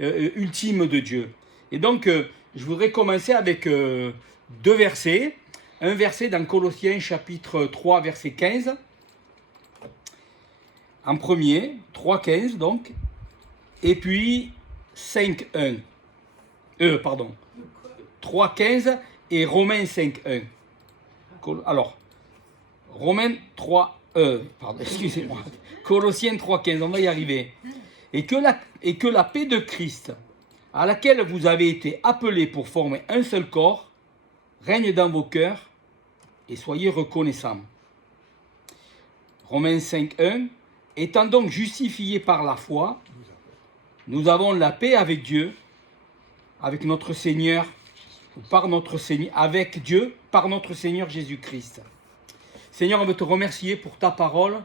ultime de Dieu. Et donc, je voudrais commencer avec deux versets. Un verset dans Colossiens chapitre 3, verset 15. En premier, 3,15 donc. Et puis 5,1. 3,15 et Romains 5,1. Alors, Romains 3, excusez-moi. Colossiens 3,15, on va y arriver. Et que la paix de Christ, à laquelle vous avez été appelés pour former un seul corps, règne dans vos cœurs et soyez reconnaissants. Romains 5,1. Étant donc justifiés par la foi, nous avons la paix avec Dieu, avec notre Seigneur, avec Dieu, par notre Seigneur Jésus-Christ. Seigneur, on veut te remercier pour ta parole,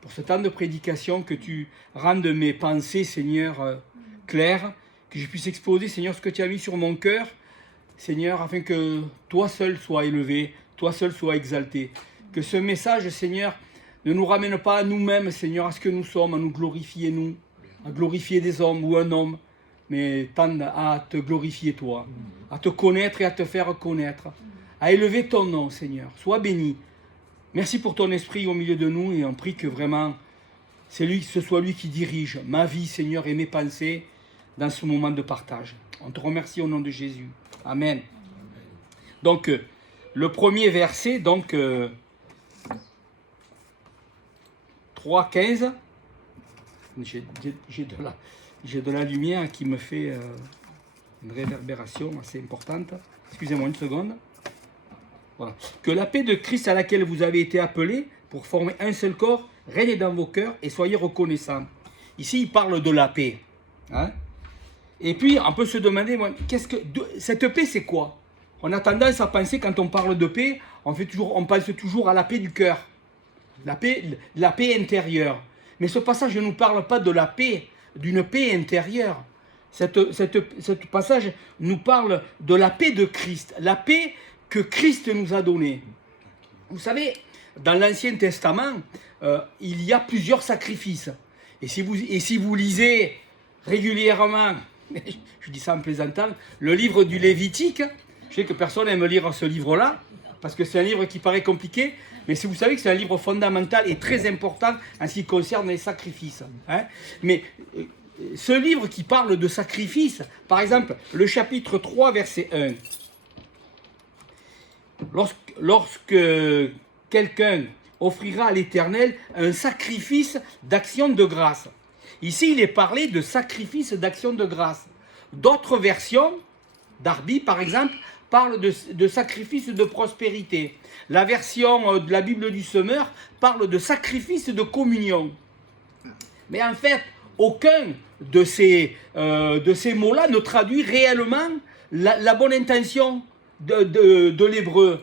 pour ce temps de prédication, que tu rendes mes pensées, Seigneur, claires, que je puisse exposer, Seigneur, ce que tu as mis sur mon cœur, Seigneur, afin que toi seul sois élevé, toi seul sois exalté. Que ce message, Seigneur, ne nous ramène pas à nous-mêmes, Seigneur, à ce que nous sommes, à nous glorifier nous, à glorifier des hommes ou un homme, mais tendre à te glorifier toi, à te connaître et à te faire connaître, à élever ton nom, Seigneur. Sois béni. Merci pour ton esprit au milieu de nous et on prie que vraiment ce soit lui qui dirige ma vie, Seigneur, et mes pensées dans ce moment de partage. On te remercie au nom de Jésus. Amen. Donc, le premier verset, donc 3,15. J'ai de la lumière qui me fait une réverbération assez importante. Excusez-moi une seconde. Voilà. Que la paix de Christ à laquelle vous avez été appelés pour former un seul corps règne dans vos cœurs et soyez reconnaissants. Ici, il parle de la paix. Hein? Et puis, on peut se demander, cette paix, c'est quoi? On a tendance à penser, quand on parle de paix, on pense toujours à la paix du cœur. La paix intérieure. Mais ce passage ne nous parle pas de la paix, d'une paix intérieure. Ce passage nous parle de la paix de Christ, la paix que Christ nous a donnée. Vous savez, dans l'Ancien Testament, il y a plusieurs sacrifices. Et si vous lisez régulièrement, je dis ça en plaisantant, le livre du Lévitique, je sais que personne n'aime lire ce livre-là, parce que c'est un livre qui paraît compliqué, mais si vous savez que c'est un livre fondamental et très important en ce qui concerne les sacrifices. Hein. Mais ce livre qui parle de sacrifices, par exemple, le chapitre 3, verset 1. Lorsque quelqu'un offrira à l'Éternel un sacrifice d'action de grâce. Ici, il est parlé de sacrifice d'action de grâce. D'autres versions, Darby par exemple, parle de sacrifice de prospérité. La version de la Bible du Semeur parle de sacrifice de communion. Mais en fait, aucun de ces mots-là ne traduit réellement la bonne intention de l'hébreu,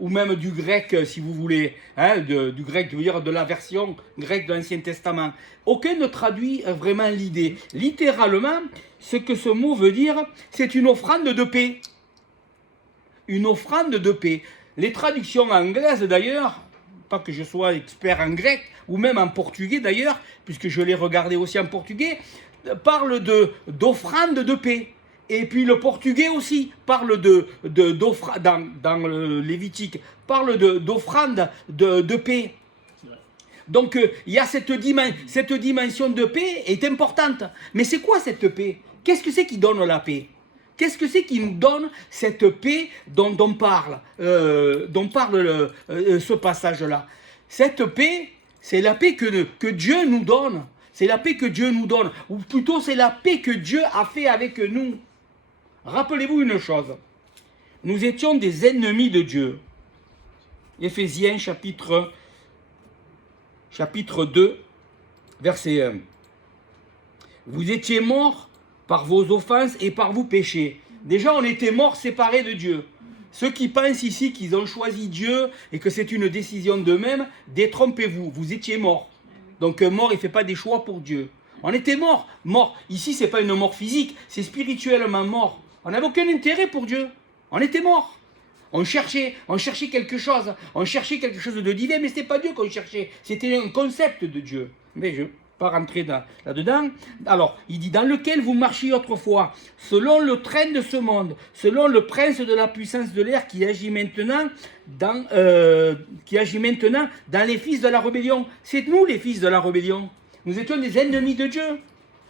ou même du grec, si vous voulez, hein, du grec, je veux dire de la version grecque de l'Ancien Testament. Aucun ne traduit vraiment l'idée. Littéralement, ce que ce mot veut dire, c'est une offrande de paix. Une offrande de paix. Les traductions anglaises d'ailleurs, pas que je sois expert en grec, ou même en portugais d'ailleurs, puisque je l'ai regardé aussi en portugais, parlent d'offrande de paix. Et puis le portugais aussi parle dans le Lévitique, parle d'offrande de paix. Donc il y a cette dimension de paix est importante. Mais c'est quoi cette paix? Qu'est-ce que c'est qui donne la paix? Qu'est-ce que c'est qui nous donne cette paix dont parle ce passage-là? Cette paix, c'est la paix que Dieu nous donne. C'est la paix que Dieu nous donne. Ou plutôt, c'est la paix que Dieu a fait avec nous. Rappelez-vous une chose. Nous étions des ennemis de Dieu. Éphésiens chapitre 2, verset 1. Vous étiez morts par vos offenses et par vos péchés. Déjà, on était morts séparés de Dieu. Ceux qui pensent ici qu'ils ont choisi Dieu et que c'est une décision d'eux-mêmes, détrompez-vous, vous étiez morts. Donc mort, il ne fait pas des choix pour Dieu. On était morts. Mort. Ici, ce n'est pas une mort physique, c'est spirituellement mort. On n'avait aucun intérêt pour Dieu. On était morts. On cherchait quelque chose. On cherchait quelque chose de divin, mais ce n'était pas Dieu qu'on cherchait. C'était un concept de Dieu. Mais pas rentrer là-dedans. Alors, il dit, dans lequel vous marchiez autrefois, selon le train de ce monde, selon le prince de la puissance de l'air qui agit maintenant dans les fils de la rébellion. C'est nous les fils de la rébellion. Nous étions des ennemis de Dieu.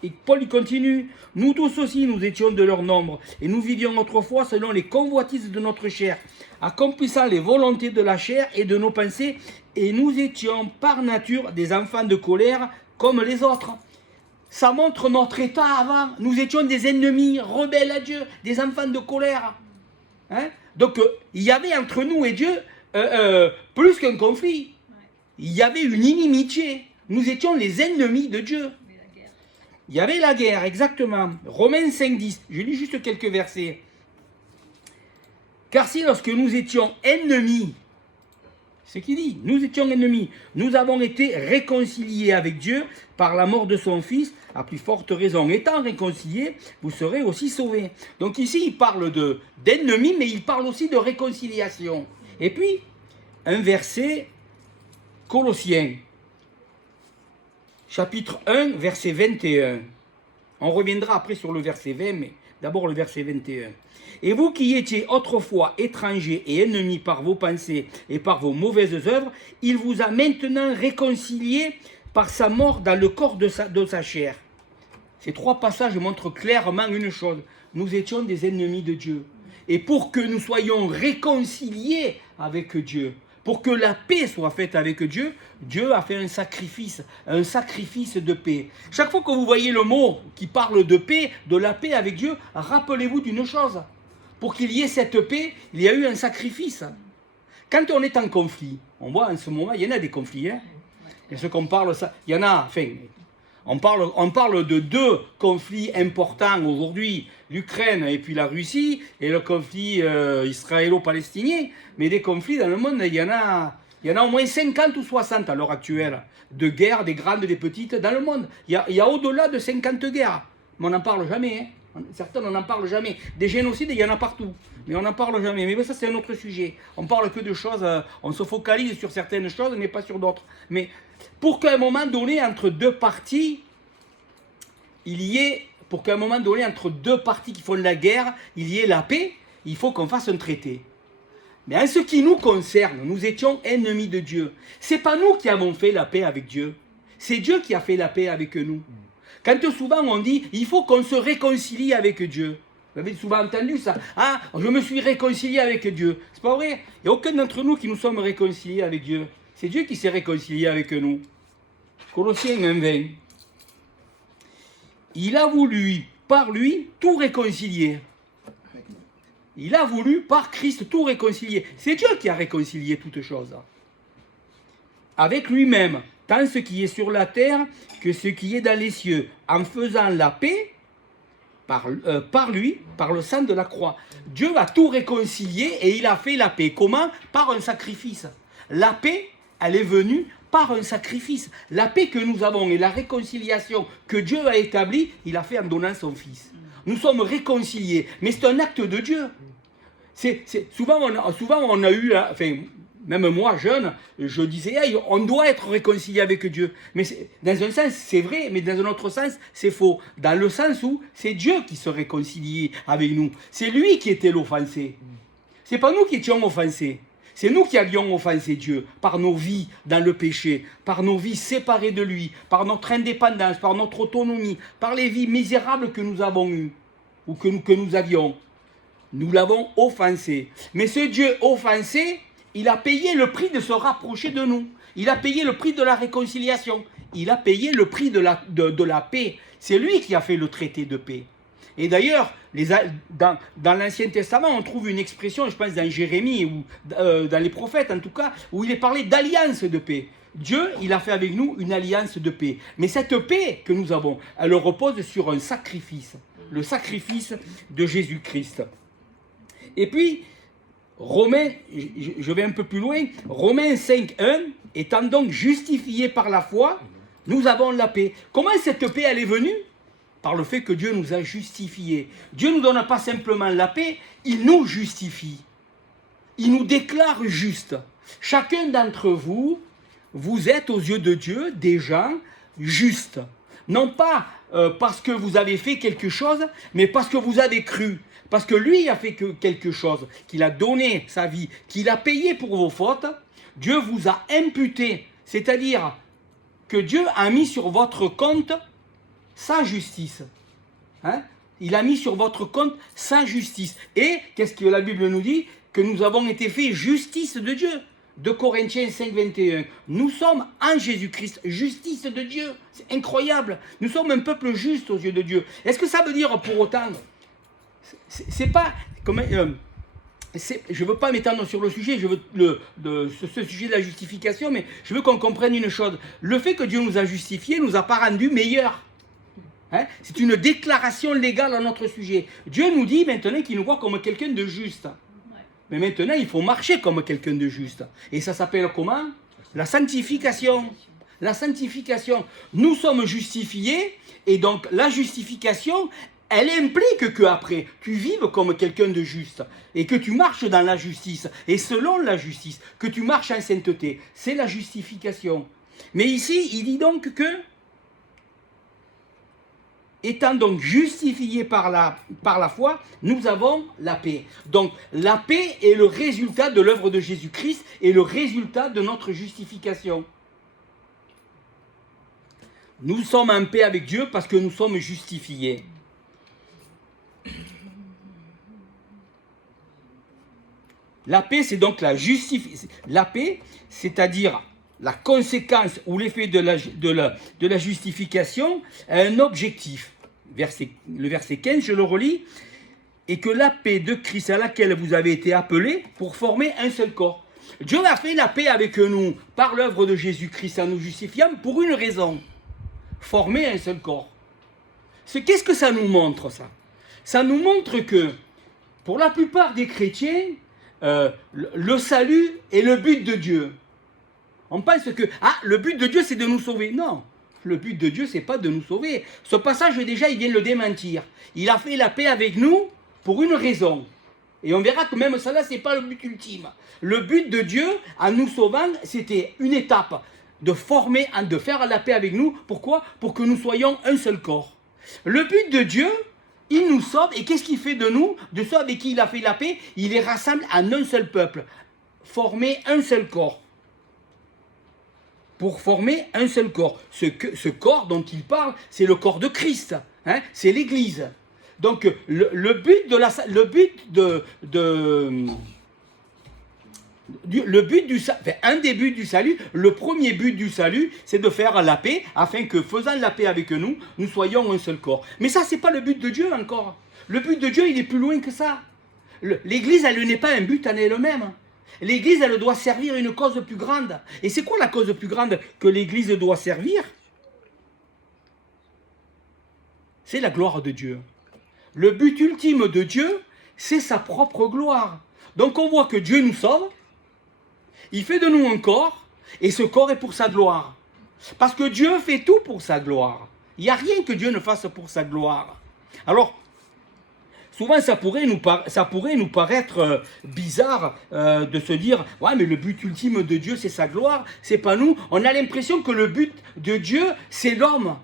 Et Paul il continue, nous tous aussi nous étions de leur nombre, et nous vivions autrefois selon les convoitises de notre chair, accomplissant les volontés de la chair et de nos pensées, et nous étions par nature des enfants de colère comme les autres. Ça montre notre état avant. Nous étions des ennemis, rebelles à Dieu, des enfants de colère. Hein? Donc il y avait entre nous et Dieu plus qu'un conflit. Il y avait une inimitié. Nous étions les ennemis de Dieu. Il y avait la guerre, exactement. Romains 5,10. Je lis juste quelques versets. Car si lorsque nous étions ennemis, c'est ce qu'il dit, nous étions ennemis, nous avons été réconciliés avec Dieu par la mort de son Fils, à plus forte raison. Étant réconciliés, vous serez aussi sauvés. Donc ici, il parle d'ennemis, mais il parle aussi de réconciliation. Et puis, un verset, Colossiens. Chapitre 1, verset 21. On reviendra après sur le verset 20, mais d'abord le verset 21. Et vous qui étiez autrefois étrangers et ennemis par vos pensées et par vos mauvaises œuvres, il vous a maintenant réconciliés par sa mort dans le corps de sa chair. Ces trois passages montrent clairement une chose. Nous étions des ennemis de Dieu. Et pour que nous soyons réconciliés avec Dieu, pour que la paix soit faite avec Dieu, Dieu a fait un sacrifice de paix. Chaque fois que vous voyez le mot qui parle de paix, de la paix avec Dieu, rappelez-vous d'une chose. Pour qu'il y ait cette paix, il y a eu un sacrifice. Quand on est en conflit, on voit en ce moment, il y en a des conflits. Hein. Et ce qu'on parle, ça, il y en a, enfin, on parle de deux conflits importants aujourd'hui, l'Ukraine et puis la Russie, et le conflit israélo-palestinien. Mais des conflits dans le monde, il y en a au moins 50 ou 60 à l'heure actuelle, de guerres, des grandes, des petites, dans le monde. Il y a au-delà de 50 guerres, mais on n'en parle jamais. Hein. Certains, on n'en parle jamais. Des génocides, il y en a partout, mais on n'en parle jamais. Mais ça, c'est un autre sujet. On parle que de choses, on se focalise sur certaines choses, mais pas sur d'autres. Mais pour qu'à un moment donné, entre deux parties, entre deux parties qui font la guerre, il y ait la paix, il faut qu'on fasse un traité. Mais en ce qui nous concerne, nous étions ennemis de Dieu. Ce n'est pas nous qui avons fait la paix avec Dieu. C'est Dieu qui a fait la paix avec nous. Quand souvent on dit, il faut qu'on se réconcilie avec Dieu. Vous avez souvent entendu ça. Ah, je me suis réconcilié avec Dieu. C'est pas vrai. Il n'y a aucun d'entre nous qui nous sommes réconciliés avec Dieu. C'est Dieu qui s'est réconcilié avec nous. Colossiens 1,20. Il a voulu, par lui, tout réconcilier. Il a voulu, par Christ, tout réconcilier. C'est Dieu qui a réconcilié toutes choses. Avec lui-même, tant ce qui est sur la terre que ce qui est dans les cieux, en faisant la paix par lui, par le sang de la croix. Dieu a tout réconcilié et il a fait la paix. Comment? Par un sacrifice. La paix, elle est venue par un sacrifice. La paix que nous avons et la réconciliation que Dieu a établie, il a fait en donnant son Fils. Nous sommes réconciliés, mais c'est un acte de Dieu. Souvent on a eu, enfin, même moi jeune, je disais, hey, on doit être réconcilié avec Dieu. Mais dans un sens, c'est vrai, mais dans un autre sens, c'est faux. Dans le sens où c'est Dieu qui se réconciliait avec nous. C'est lui qui était l'offensé. C'est pas nous qui étions offensés. C'est nous qui avions offensé Dieu par nos vies dans le péché, par nos vies séparées de lui, par notre indépendance, par notre autonomie, par les vies misérables que nous avons eues ou que nous avions. Nous l'avons offensé. Mais ce Dieu offensé, il a payé le prix de se rapprocher de nous. Il a payé le prix de la réconciliation. Il a payé le prix de la paix. C'est lui qui a fait le traité de paix. Et d'ailleurs, dans l'Ancien Testament, on trouve une expression, je pense dans Jérémie, ou dans les prophètes en tout cas, où il est parlé d'alliance de paix. Dieu, il a fait avec nous une alliance de paix. Mais cette paix que nous avons, elle repose sur un sacrifice. Le sacrifice de Jésus-Christ. Et puis, je vais un peu plus loin, Romains 5,1, étant donc justifiés par la foi, nous avons la paix. Comment cette paix, elle est venue? Par le fait que Dieu nous a justifiés. Dieu ne nous donne pas simplement la paix, il nous justifie. Il nous déclare justes. Chacun d'entre vous, vous êtes aux yeux de Dieu des gens juste. Non pas parce que vous avez fait quelque chose, mais parce que vous avez cru. Parce que lui a fait quelque chose, qu'il a donné sa vie, qu'il a payé pour vos fautes. Dieu vous a imputé, c'est-à-dire que Dieu a mis sur votre compte sa justice. Hein? Il a mis sur votre compte sa justice. Et qu'est-ce que la Bible nous dit? Que nous avons été faits justice de Dieu. De Corinthiens 5, 21. Nous sommes en Jésus-Christ, justice de Dieu. C'est incroyable. Nous sommes un peuple juste aux yeux de Dieu. Est-ce que ça veut dire pour autant, c'est pas comme, je ne veux pas m'étendre sur le sujet, je veux ce sujet de la justification, mais je veux qu'on comprenne une chose. Le fait que Dieu nous a justifiés ne nous a pas rendus meilleurs. Hein? C'est une déclaration légale à notre sujet. Dieu nous dit maintenant qu'il nous voit comme quelqu'un de juste. Mais maintenant, il faut marcher comme quelqu'un de juste. Et ça s'appelle comment? La sanctification. La sanctification. Nous sommes justifiés, et donc la justification, elle implique qu'après, tu vives comme quelqu'un de juste, et que tu marches dans la justice, et selon la justice, que tu marches en sainteté. C'est la justification. Mais ici, il dit donc que, étant donc justifiés par la foi, nous avons la paix. Donc la paix est le résultat de l'œuvre de Jésus-Christ et le résultat de notre justification. Nous sommes en paix avec Dieu parce que nous sommes justifiés. La paix, c'est donc la paix, c'est-à-dire la conséquence ou l'effet de la justification a un objectif. Le verset 15, je le relis. Et que la paix de Christ à laquelle vous avez été appelés pour former un seul corps. Dieu a fait la paix avec nous par l'œuvre de Jésus-Christ en nous justifiant pour une raison. Former un seul corps. Qu'est-ce que ça nous montre, ça? Ça nous montre que, pour la plupart des chrétiens, le salut est le but de Dieu. On pense que le but de Dieu, c'est de nous sauver. Non, le but de Dieu, c'est pas de nous sauver. Ce passage, déjà, il vient de le démentir. Il a fait la paix avec nous pour une raison. Et on verra que même ça, là, c'est pas le but ultime. Le but de Dieu, en nous sauvant, c'était une étape de faire la paix avec nous. Pourquoi? Pour que nous soyons un seul corps. Le but de Dieu, il nous sauve, et qu'est-ce qu'il fait de nous? De ceux avec qui il a fait la paix, il les rassemble en un seul peuple. Former un seul corps. Pour former un seul corps. Ce corps dont il parle, c'est le corps de Christ. Hein? C'est l'Église. Donc, le but un des buts du salut, le premier but du salut, c'est de faire la paix, afin que, faisant la paix avec nous, nous soyons un seul corps. Mais ça, c'est pas le but de Dieu encore. Le but de Dieu, il est plus loin que ça. L'Église, elle n'est pas un but en elle-même. L'Église, elle doit servir une cause plus grande. Et c'est quoi la cause plus grande que l'Église doit servir? C'est la gloire de Dieu. Le but ultime de Dieu, c'est sa propre gloire. Donc on voit que Dieu nous sauve, il fait de nous un corps, et ce corps est pour sa gloire. Parce que Dieu fait tout pour sa gloire. Il n'y a rien que Dieu ne fasse pour sa gloire. Alors, souvent ça pourrait nous paraître bizarre de se dire « Ouais, mais le but ultime de Dieu, c'est sa gloire, c'est pas nous. » On a l'impression que le but de Dieu, c'est l'homme.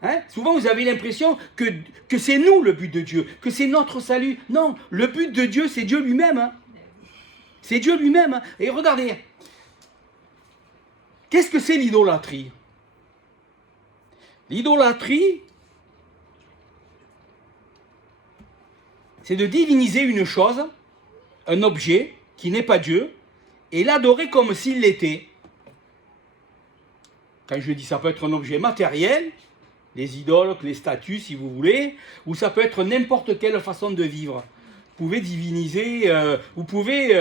Hein? Souvent, vous avez l'impression que c'est nous le but de Dieu, que c'est notre salut. Non, le but de Dieu, c'est Dieu lui-même. Hein? C'est Dieu lui-même. Hein? Et regardez, qu'est-ce que c'est l'idolâtrie? L'idolâtrie, c'est de diviniser une chose, un objet qui n'est pas Dieu, et l'adorer comme s'il l'était. Quand je dis ça peut être un objet matériel, les idoles, les statues si vous voulez, ou ça peut être n'importe quelle façon de vivre. Vous pouvez diviniser, vous pouvez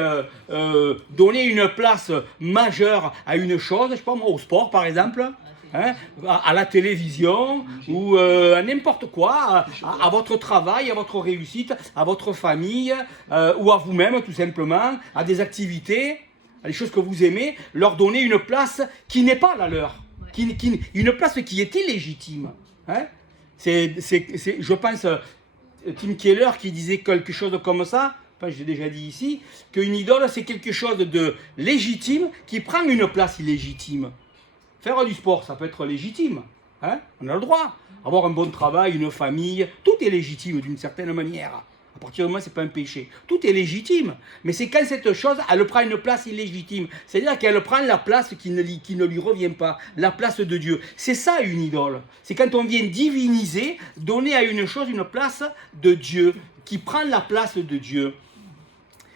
donner une place majeure à une chose, je sais pas moi, au sport par exemple, hein, à la télévision, ou à n'importe quoi, à votre travail, à votre réussite, à votre famille, ou à vous-même tout simplement, à des activités, à des choses que vous aimez, leur donner une place qui n'est pas la leur, une place qui est illégitime. Hein? Je pense, Tim Keller qui disait quelque chose comme ça, enfin, je l'ai déjà dit ici, qu'une idole c'est quelque chose de légitime qui prend une place illégitime. Faire du sport, ça peut être légitime. Hein? On a le droit. Avoir un bon travail, une famille, tout est légitime d'une certaine manière. À partir du moment où ce n'est pas un péché. Tout est légitime. Mais c'est quand cette chose, elle prend une place illégitime. C'est-à-dire qu'elle prend la place qui ne lui revient pas. La place de Dieu. C'est ça une idole. C'est quand on vient diviniser, donner à une chose une place de Dieu, qui prend la place de Dieu.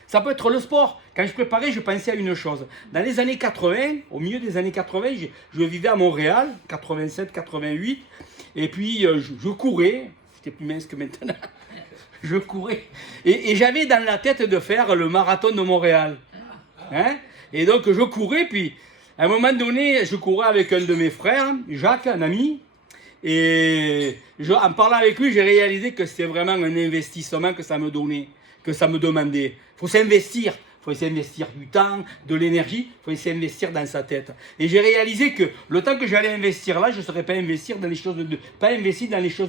Ça peut être le sport. Quand je préparais, je pensais à une chose. Dans les années 80, au milieu des années 80, je vivais à Montréal, 87, 88, et puis je courais. J'étais plus mince que maintenant. Je courais. Et j'avais dans la tête de faire le marathon de Montréal. Hein? Et donc je courais, puis à un moment donné, je courais avec un de mes frères, Jacques, un ami. Et en parlant avec lui, j'ai réalisé que c'était vraiment un investissement que ça me donnait, que ça me demandait. Il faut s'investir. Il faut essayer d'investir du temps, de l'énergie, il faut essayer d'investir dans sa tête. Et j'ai réalisé que le temps que j'allais investir là, je ne serais pas investi dans les choses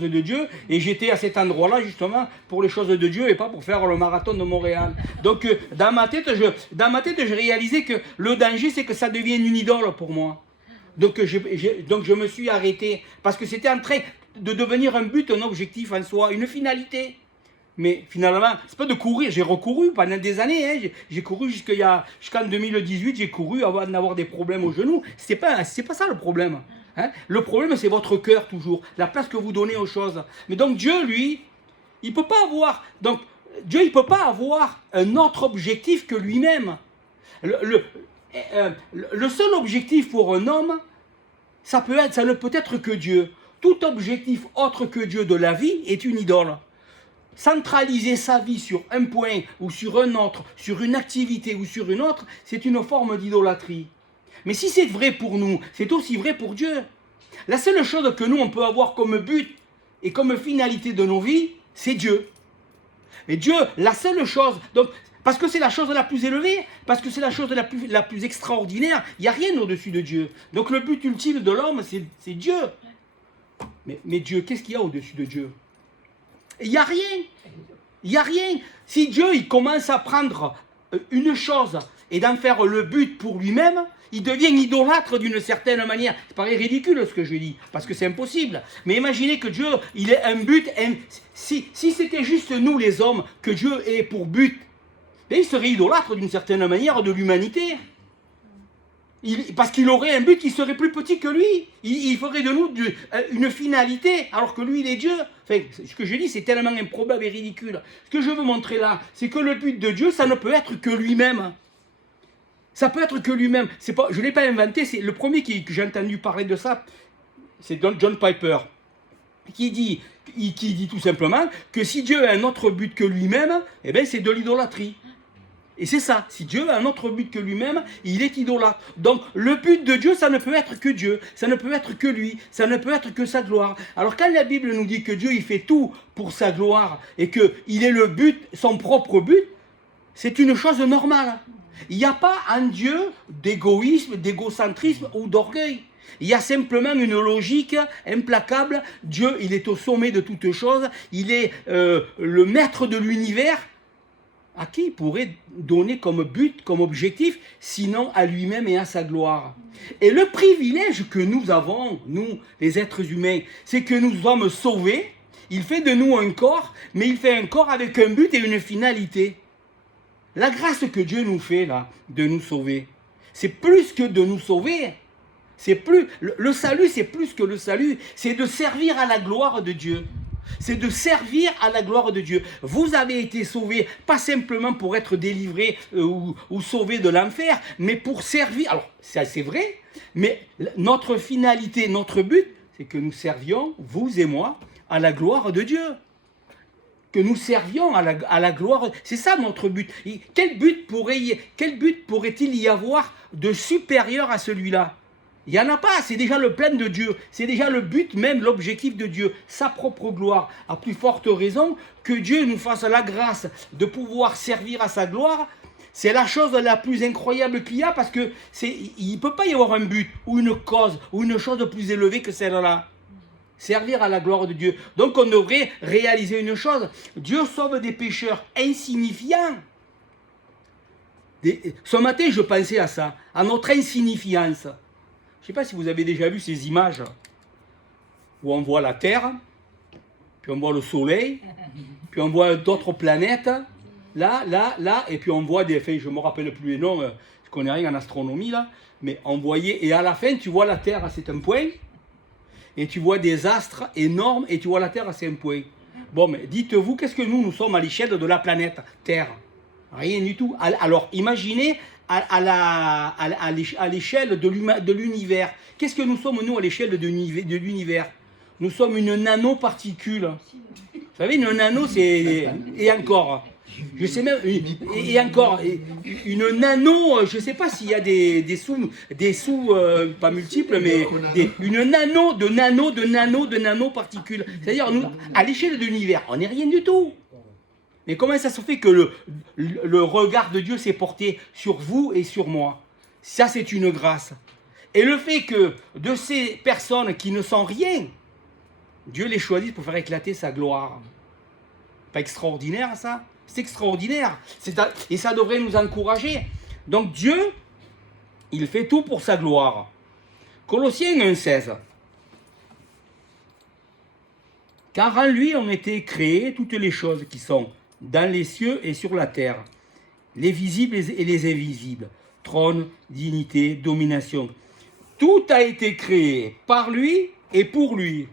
de Dieu. Et j'étais à cet endroit-là justement pour les choses de Dieu et pas pour faire le marathon de Montréal. Donc dans ma tête, j'ai réalisé que le danger, c'est que ça devienne une idole pour moi. Donc je me suis arrêté parce que c'était en train de devenir un but, un objectif en soi, une finalité. Mais finalement, c'est pas de courir, j'ai recouru pendant des années, hein. J'ai couru jusqu'en 2018, j'ai couru avant d'avoir des problèmes au genou. C'est pas ça le problème. Hein. Le problème, c'est votre cœur toujours, la place que vous donnez aux choses. Mais donc Dieu, lui, il peut pas avoir un autre objectif que lui-même. Le seul objectif pour un homme, ça ne peut être que Dieu. Tout objectif autre que Dieu de la vie est une idole. Centraliser sa vie sur un point ou sur un autre, sur une activité ou sur une autre, c'est une forme d'idolâtrie. Mais si c'est vrai pour nous, c'est aussi vrai pour Dieu. La seule chose que nous, on peut avoir comme but et comme finalité de nos vies, c'est Dieu. Et Dieu, la seule chose, donc, parce que c'est la chose la plus élevée, parce que c'est la chose la plus extraordinaire, il n'y a rien au-dessus de Dieu. Donc le but ultime de l'homme, c'est Dieu. Mais Dieu, qu'est-ce qu'il y a au-dessus de Dieu ? Il n'y a rien. Il n'y a rien. Si Dieu il commence à prendre une chose et d'en faire le but pour lui-même, il devient idolâtre d'une certaine manière. Ça paraît ridicule ce que je dis, parce que c'est impossible. Mais imaginez que Dieu, il ait un but. Si c'était juste nous les hommes, que Dieu ait pour but, il serait idolâtre d'une certaine manière de l'humanité. Parce qu'il aurait un but qui serait plus petit que lui. Il ferait de nous une finalité, alors que lui, il est Dieu. Enfin, ce que je dis, c'est tellement improbable et ridicule. Ce que je veux montrer là, c'est que le but de Dieu, ça ne peut être que lui-même. Ça peut être que lui-même. Je ne l'ai pas inventé, c'est le premier que j'ai entendu parler de ça, c'est John Piper, qui dit tout simplement que si Dieu a un autre but que lui-même, eh bien, c'est de l'idolâtrie. Et c'est ça, si Dieu a un autre but que lui-même, il est idolâtre. Donc le but de Dieu, ça ne peut être que Dieu, ça ne peut être que lui, ça ne peut être que sa gloire. Alors quand la Bible nous dit que Dieu il fait tout pour sa gloire et qu'il est le but, son propre but, c'est une chose normale. Il n'y a pas en Dieu d'égoïsme, d'égocentrisme ou d'orgueil. Il y a simplement une logique implacable. Dieu, il est au sommet de toutes choses, il est le maître de l'univers. À qui il pourrait donner comme but, comme objectif, sinon à lui-même et à sa gloire. Et le privilège que nous avons, nous, les êtres humains, c'est que nous sommes sauvés. Il fait de nous un corps, mais il fait un corps avec un but et une finalité. La grâce que Dieu nous fait, là, de nous sauver, c'est plus que de nous sauver. Le salut, c'est plus que le salut. C'est de servir à la gloire de Dieu. C'est de servir à la gloire de Dieu. Vous avez été sauvés, pas simplement pour être délivrés ou sauvés de l'enfer, mais pour servir. Alors, c'est vrai, mais notre finalité, notre but, c'est que nous servions, vous et moi, à la gloire de Dieu. Que nous servions à la gloire. C'est ça notre but. Quel but pourrait-il y avoir de supérieur à celui-là ? Il n'y en a pas, c'est déjà le plan de Dieu, c'est déjà le but même, l'objectif de Dieu, sa propre gloire. À plus forte raison que Dieu nous fasse la grâce de pouvoir servir à sa gloire, c'est la chose la plus incroyable qu'il y a parce que il ne peut pas y avoir un but ou une cause ou une chose plus élevée que celle-là. Servir à la gloire de Dieu. Donc on devrait réaliser une chose, Dieu sauve des pécheurs insignifiants. Ce matin je pensais à ça, à notre insignifiance. Je ne sais pas si vous avez déjà vu ces images. où on voit la Terre, puis on voit le Soleil, puis on voit d'autres planètes, là, et puis on voit des... Enfin, je ne me rappelle plus les noms, je ne connais rien en astronomie, là, mais on voyait... Et à la fin, tu vois la Terre à un point, et tu vois des astres énormes, et tu vois la Terre à un point. Bon, mais dites-vous, qu'est-ce que nous sommes à l'échelle de la planète Terre? Rien du tout. Alors, imaginez à l'échelle de l'univers. Qu'est-ce que nous sommes, nous, à l'échelle de l'univers? Nous sommes une nanoparticule. Vous savez, une nano, c'est... Et encore, je sais même... Et encore, une nano, je ne sais pas s'il y a des sous, pas multiples, mais une nanoparticule. C'est-à-dire, nous, à l'échelle de l'univers, on n'est rien du tout. Mais comment ça se fait que le regard de Dieu s'est porté sur vous et sur moi? Ça, c'est une grâce. Et le fait que de ces personnes qui ne sont rien, Dieu les choisit pour faire éclater sa gloire. Pas extraordinaire, ça? C'est extraordinaire. Et ça devrait nous encourager. Donc Dieu, il fait tout pour sa gloire. Colossiens 1,16. Car en lui ont été créées toutes les choses qui sont dans les cieux et sur la terre, les visibles et les invisibles, trône, dignité, domination. Tout a été créé par lui et pour lui.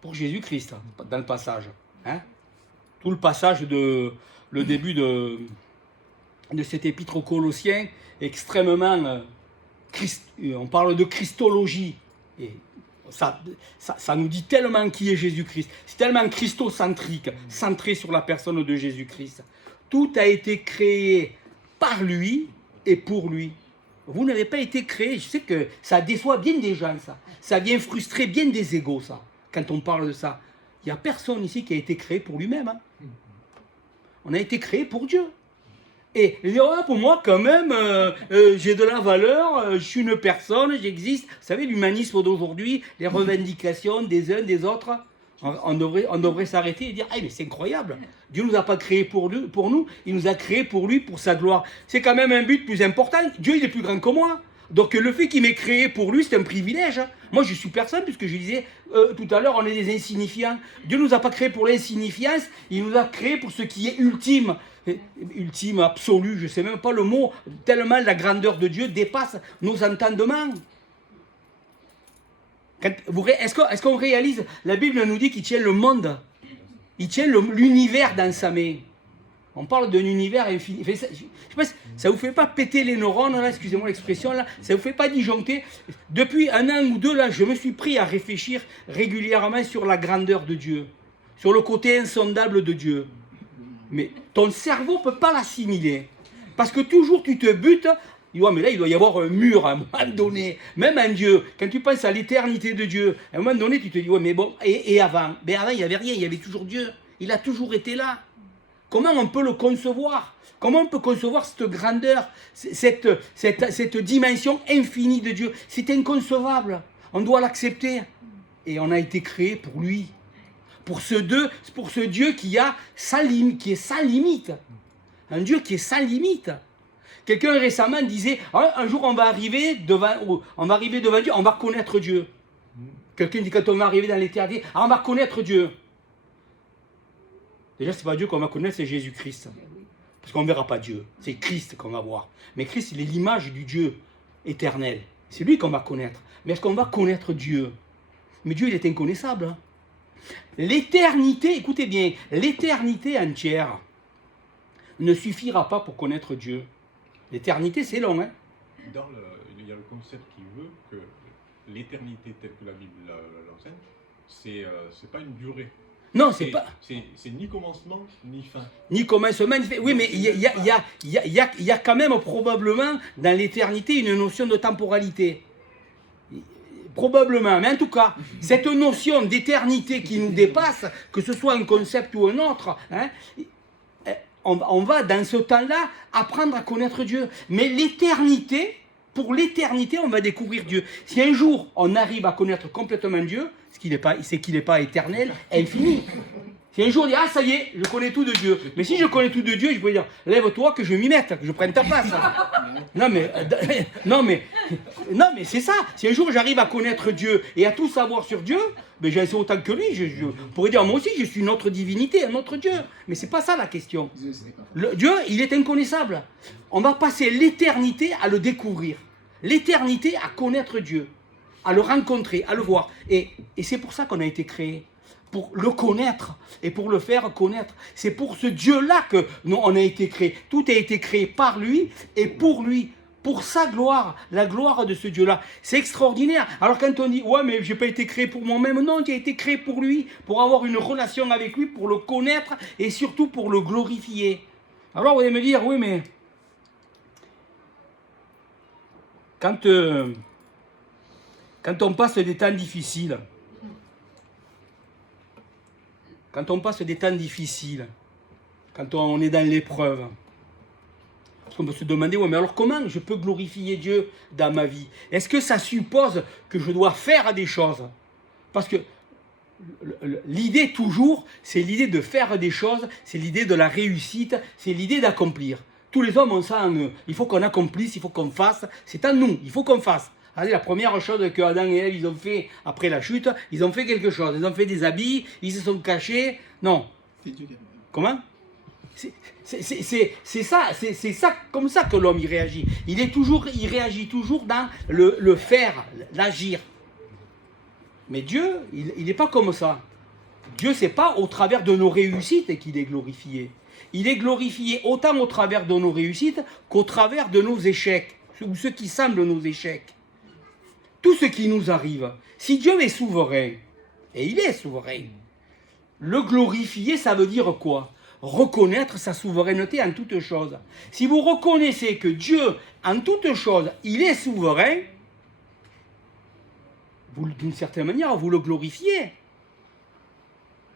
Pour Jésus-Christ, dans le passage. Hein? Tout le passage le début de cet épître aux Colossiens, extrêmement... on parle de christologie. Et ça nous dit tellement qui est Jésus-Christ. C'est tellement christocentrique, centré sur la personne de Jésus-Christ. Tout a été créé par lui et pour lui. Vous n'avez pas été créé. Je sais que ça déçoit bien des gens, ça. Ça vient frustrer bien des égos, ça, quand on parle de ça. Il n'y a personne ici qui a été créé pour lui-même. Hein. On a été créé pour Dieu. Et pour moi, quand même, j'ai de la valeur, je suis une personne, j'existe. Vous savez, l'humanisme d'aujourd'hui, les revendications des uns, des autres, on devrait s'arrêter et dire « Ah, mais c'est incroyable, Dieu ne nous a pas créés pour nous, il nous a créés pour lui, pour sa gloire. » C'est quand même un but plus important. Dieu, il est plus grand que moi. Donc le fait qu'il m'ait créé pour lui, c'est un privilège. Moi, je suis personne, puisque je disais tout à l'heure, on est des insignifiants. Dieu ne nous a pas créés pour l'insignifiance, il nous a créés pour ce qui est ultime. Ultime, absolu, je ne sais même pas le mot, tellement la grandeur de Dieu dépasse nos entendements. Est-ce qu'on réalise, la Bible nous dit qu'il tient le monde, il tient l'univers dans sa main. On parle d'un univers infini. Enfin, je sais pas, ça vous fait pas péter les neurones, là, excusez-moi l'expression, là, ça vous fait pas disjoncter. Depuis un an ou deux, là, je me suis pris à réfléchir régulièrement sur la grandeur de Dieu, sur le côté insondable de Dieu. Mais ton cerveau ne peut pas l'assimiler. Parce que toujours tu te butes, mais là il doit y avoir un mur à un moment donné. Même un Dieu, quand tu penses à l'éternité de Dieu, à un moment donné tu te dis, mais bon, et avant? Mais avant il n'y avait rien, il y avait toujours Dieu. Il a toujours été là. Comment on peut le concevoir? Comment on peut concevoir cette grandeur, cette dimension infinie de Dieu? C'est inconcevable. On doit l'accepter. Et on a été créé pour lui. Pour ce Dieu qui est sans limite. Un Dieu qui est sans limite. Quelqu'un récemment disait, un jour on va arriver devant Dieu, on va reconnaître Dieu. Quelqu'un dit, quand on va arriver dans l'éternité, on va reconnaître Dieu. Déjà, ce n'est pas Dieu qu'on va connaître, c'est Jésus-Christ. Parce qu'on ne verra pas Dieu, c'est Christ qu'on va voir. Mais Christ, il est l'image du Dieu éternel. C'est lui qu'on va connaître. Mais est-ce qu'on va connaître Dieu? Mais Dieu, il est inconnaissable. Hein. L'éternité, écoutez bien, l'éternité entière ne suffira pas pour connaître Dieu. L'éternité, c'est long. Hein. Il y a le concept qui veut que l'éternité telle que la Bible l'enseigne, c'est pas une durée. Non, c'est pas. C'est ni commencement, ni fin. Ni commencement, ni fin. Oui, mais il y a quand même probablement dans l'éternité une notion de temporalité. Probablement, mais en tout cas, cette notion d'éternité qui nous dépasse, que ce soit un concept ou un autre, hein, on va dans ce temps-là apprendre à connaître Dieu. Mais l'éternité, pour l'éternité, on va découvrir Dieu. Si un jour on arrive à connaître complètement Dieu, c'est qu'il n'est pas éternel, infini. Si un jour on dit, ah ça y est, je connais tout de Dieu. Mais si je connais tout de Dieu, je peux dire, lève-toi que je m'y mette, que je prenne ta place. Non mais c'est ça. Si un jour j'arrive à connaître Dieu et à tout savoir sur Dieu, ben j'en sais autant que lui. Je pourrais dire, moi aussi, je suis une autre divinité, un autre Dieu. Mais c'est pas ça la question. Dieu, il est inconnaissable. On va passer l'éternité à le découvrir. L'éternité à connaître Dieu, à le rencontrer, à le voir. Et c'est pour ça qu'on a été créé. Pour le connaître et pour le faire connaître. C'est pour ce Dieu-là que nous, on a été créé. Tout a été créé par lui et pour lui. Pour sa gloire, la gloire de ce Dieu-là. C'est extraordinaire. Alors quand on dit, ouais mais j'ai pas été créé pour moi-même, non, tu as été créé pour lui, pour avoir une relation avec lui, pour le connaître et surtout pour le glorifier. Alors vous allez me dire, oui mais quand on passe des temps difficiles, quand on est dans l'épreuve, parce qu'on peut se demander, ouais, mais alors comment je peux glorifier Dieu dans ma vie? Est-ce que ça suppose que je dois faire des choses? Parce que l'idée toujours, c'est l'idée de faire des choses, c'est l'idée de la réussite, c'est l'idée d'accomplir. Tous les hommes ont ça en eux. Il faut qu'on accomplisse, il faut qu'on fasse. C'est à nous, il faut qu'on fasse. Allez, la première chose que Adam et Ève ils ont fait après la chute, ils ont fait quelque chose. Ils ont fait des habits, ils se sont cachés. Non. Comment? C'est ça, comme ça que l'homme il réagit. Il réagit toujours dans le faire, l'agir. Mais Dieu, il n'est pas comme ça. Dieu, c'est pas au travers de nos réussites qu'il est glorifié. Il est glorifié autant au travers de nos réussites qu'au travers de nos échecs, ou ce qui semble nos échecs. Tout ce qui nous arrive. Si Dieu est souverain, et il est souverain, le glorifier, ça veut dire quoi? Reconnaître sa souveraineté en toutes choses. Si vous reconnaissez que Dieu, en toutes choses, il est souverain, d'une certaine manière, vous le glorifiez.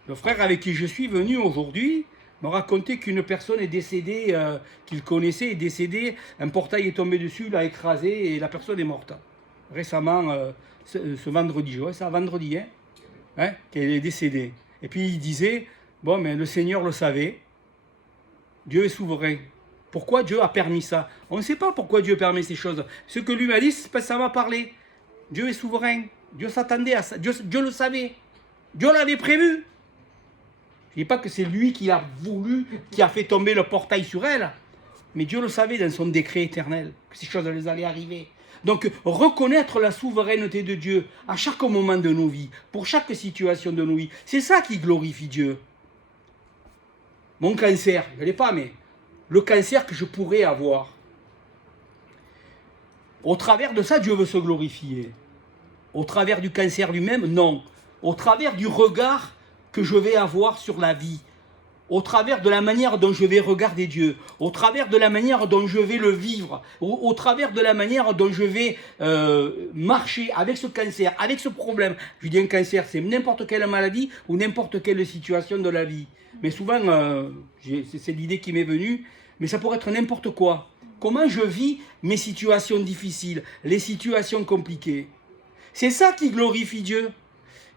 Le frère avec qui je suis venu aujourd'hui m'a raconté qu'une personne est décédée, qu'il connaissait, est décédée, un portail est tombé dessus, l'a écrasé et la personne est morte. Récemment, ce vendredi, ouais, ça, vendredi, qu'elle est décédée. Et puis il disait, bon, mais le Seigneur le savait, Dieu est souverain. Pourquoi Dieu a permis ça? On ne sait pas pourquoi Dieu permet ces choses. Ce que lui m'a dit, c'est parce que ça m'a parlé. Dieu est souverain. Dieu s'attendait à ça. Dieu le savait. Dieu l'avait prévu. Je ne dis pas que c'est lui qui a voulu, qui a fait tomber le portail sur elle. Mais Dieu le savait dans son décret éternel, que ces choses allaient arriver. Donc, reconnaître la souveraineté de Dieu à chaque moment de nos vies, pour chaque situation de nos vies, c'est ça qui glorifie Dieu. Mon cancer, je ne l'ai pas, mais le cancer que je pourrais avoir. Au travers de ça, Dieu veut se glorifier. Au travers du cancer lui-même, non. Au travers du regard que je vais avoir sur la vie. Au travers de la manière dont je vais regarder Dieu, au travers de la manière dont je vais le vivre, au travers de la manière dont je vais marcher avec ce cancer, avec ce problème. Je dis un cancer, c'est n'importe quelle maladie ou n'importe quelle situation de la vie. Mais souvent, c'est l'idée qui m'est venue, mais ça pourrait être n'importe quoi. Comment je vis mes situations difficiles, les situations compliquées. C'est ça qui glorifie Dieu.